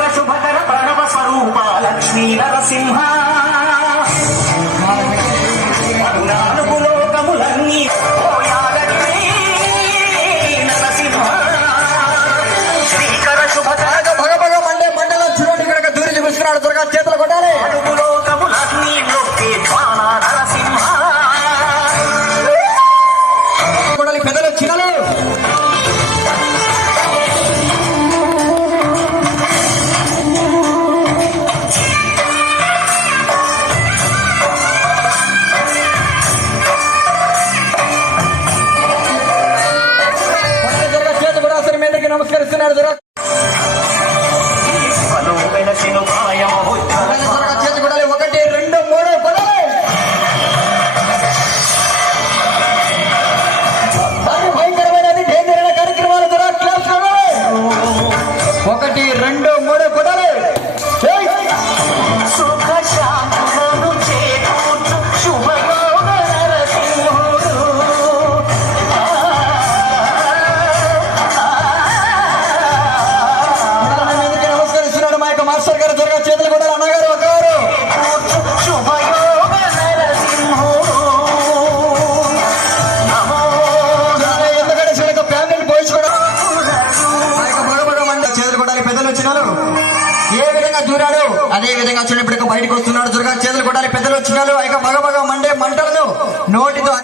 శ్రీకర శుభకర ప్రణవ స్వరూప లక్ష్మీ నరసింహ నాలుగు లోకములన్నీ నరసింహ శ్రీకర శుభకర భగభగ మండే మండలం చూడండి ఇక్కడ దూరి చూపిస్తున్నాడు దుర్గా చేతులు కొట్టాలి నాలుగు లోకములన్నీ నొక్కి జ్వాల నరసింహ కొడాలి పెద్దలు చిన్నలు నమస్కరిస్తున్నాడు చేతి కొడాలి 1 2 3 కొడాలి భయంకరమైనది డేంజర్ అయిన కార్యక్రమాలు 1 2 3 కొడాలి మాస్టర్ గారు త్వరగా చేతులు కూడా అన్నగారు ఒకరు ఎందుకంటే ఫ్యామిలీని పోయించుకోవడం చేతులు కొట్టాలి పెద్దలు వచ్చినారు ఏ విధంగా దూరాడు అదే విధంగా చూడప్పుడు బయటకు వస్తున్నాడు దుర్గా చేతులు కొట్టాలి పెద్దలు వచ్చినారు ఇక మగ మండే మంటలను నోటితో